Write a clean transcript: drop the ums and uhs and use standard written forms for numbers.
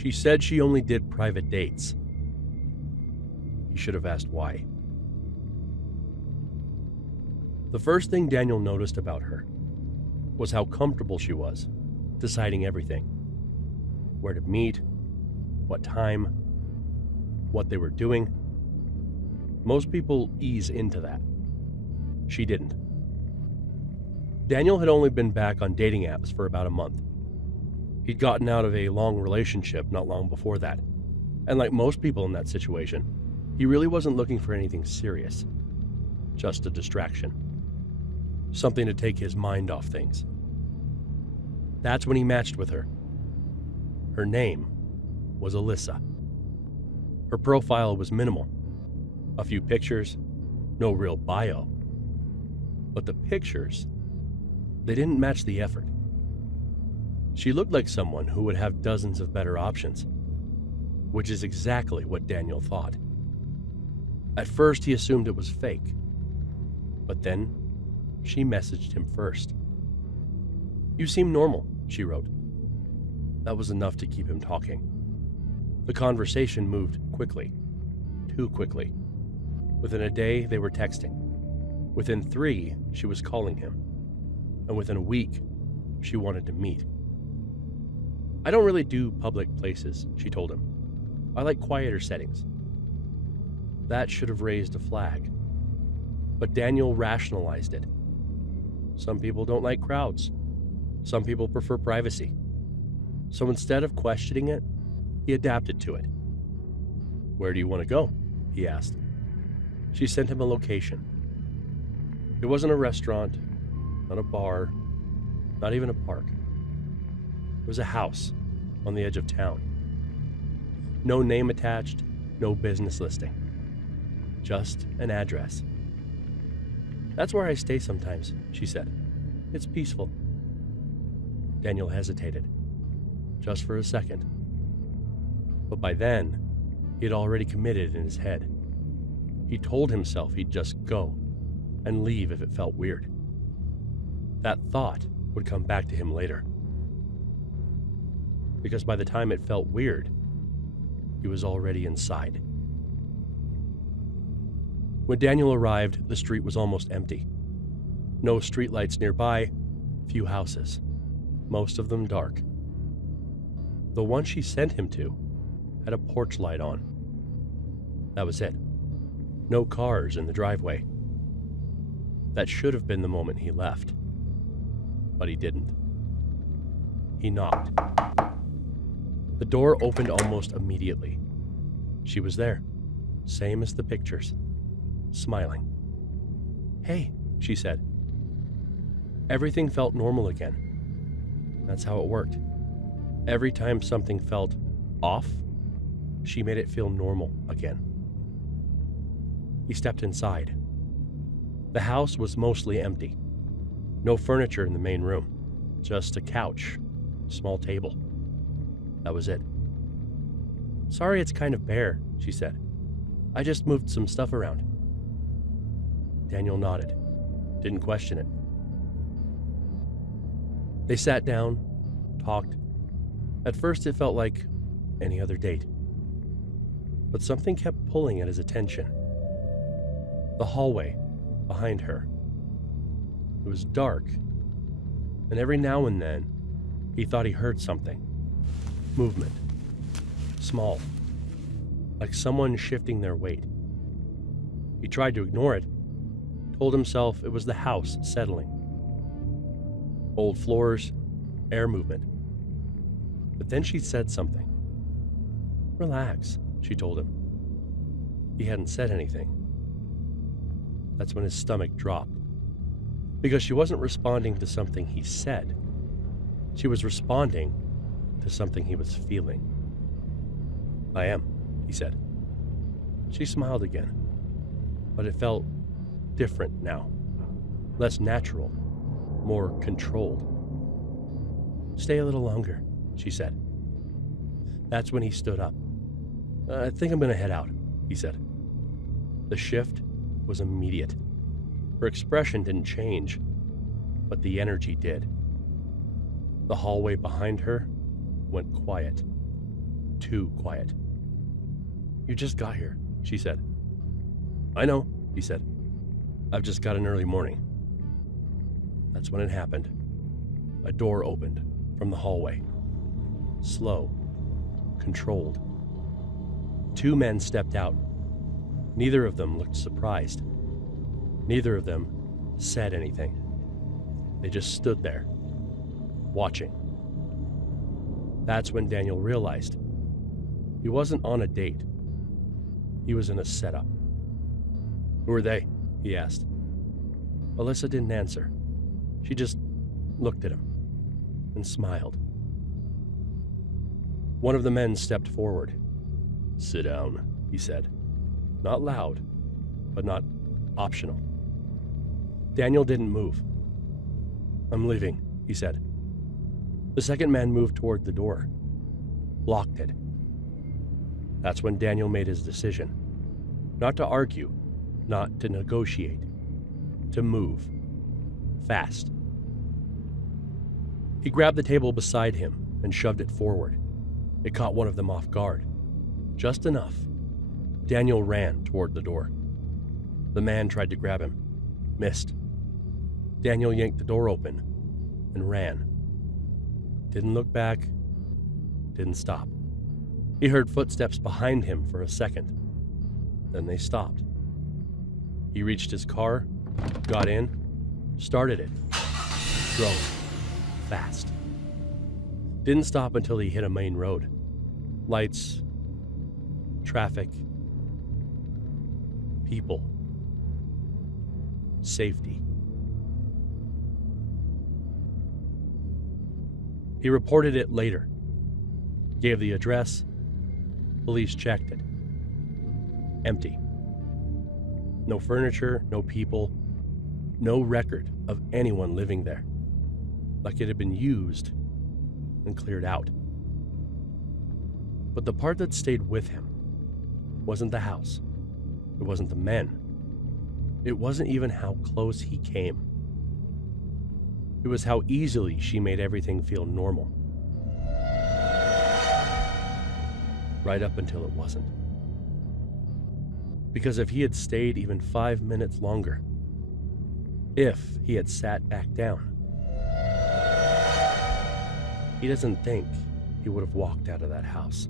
She said she only did private dates. He should have asked why. The first thing Daniel noticed about her was how comfortable she was deciding everything. Where to meet, what time, what they were doing. Most people ease into that. She didn't. Daniel had only been back on dating apps for about a month. He'd gotten out of a long relationship not long before that, and like most people in that situation, he really wasn't looking for anything serious. Just a distraction. Something to take his mind off things. That's when he matched with her. Her name was Alyssa. Her profile was minimal. A few pictures, no real bio. But the pictures, they didn't match the effort. She looked like someone who would have dozens of better options, which is exactly what Daniel thought. At first, he assumed it was fake, but then she messaged him first. "You seem normal," she wrote. That was enough to keep him talking. The conversation moved quickly, too quickly. Within a day, they were texting. Within 3, she was calling him. And within a week, she wanted to meet. "I don't really do public places," she told him. "I like quieter settings." That should have raised a flag. But Daniel rationalized it. Some people don't like crowds. Some people prefer privacy. So instead of questioning it, he adapted to it. "Where do you want to go?" he asked. She sent him a location. It wasn't a restaurant, not a bar, not even a park. It was a house on the edge of town. No name attached, no business listing. Just an address. "That's where I stay sometimes," she said. "It's peaceful." Daniel hesitated, just for a second. But by then, he had already committed in his head. He told himself he'd just go and leave if it felt weird. That thought would come back to him later. Because by the time it felt weird, he was already inside. When Daniel arrived, the street was almost empty. No streetlights nearby, few houses, most of them dark. The one she sent him to had a porch light on. That was it. No cars in the driveway. That should have been the moment he left. But he didn't. He knocked. The door opened almost immediately. She was there, same as the pictures, smiling. "Hey," she said. Everything felt normal again. That's how it worked. Every time something felt off, she made it feel normal again. He stepped inside. The house was mostly empty. No furniture in the main room, just a couch, small table. That was it. "Sorry it's kind of bare," she said. "I just moved some stuff around." Daniel nodded, didn't question it. They sat down, talked. At first it felt like any other date. But something kept pulling at his attention. The hallway behind her. It was dark, and every now and then he thought he heard something. Movement. Small. Like someone shifting their weight. He tried to ignore it, told himself it was the house settling. Old floors, air movement. But then she said something. "Relax," she told him. He hadn't said anything. That's when his stomach dropped. Because she wasn't responding to something he said. She was responding to something he was feeling. "I am," he said. She smiled again, but it felt different now. Less natural, more controlled. "Stay a little longer," she said. That's when he stood up. "I think I'm going to head out," he said. The shift was immediate. Her expression didn't change, but the energy did. The hallway behind her went quiet. too quiet. "You just got here," she said. "I know," he said. "I've just got an early morning." That's when it happened. A door opened from the hallway. Slow, controlled. Two men stepped out. Neither of them looked surprised. Neither of them said anything. They just stood there, watching. That's when Daniel realized he wasn't on a date. He was in a setup. "Who are they?" he asked. Alyssa didn't answer. She just looked at him and smiled. One of the men stepped forward. "Sit down," he said. Not loud, but not optional. Daniel didn't move. "I'm leaving," he said. The second man moved toward the door, blocked it. That's when Daniel made his decision. Not to argue, not to negotiate, to move. Fast. He grabbed the table beside him and shoved it forward. It caught one of them off guard. Just enough. Daniel ran toward the door. The man tried to grab him. Missed. Daniel yanked the door open and ran. Didn't look back. Didn't stop. He heard footsteps behind him for a second. Then they stopped. He reached his car, got in, started it, drove fast. Didn't stop until he hit a main road. Lights, traffic, people, safety. He reported it later. Gave the address. Police checked it. Empty. No furniture, no people, no record of anyone living there. Like it had been used and cleared out. But the part that stayed with him wasn't the house. It wasn't the men. It wasn't even how close he came. It was how easily she made everything feel normal. Right up until it wasn't. Because if he had stayed even 5 minutes longer, if he had sat back down, he doesn't think he would have walked out of that house.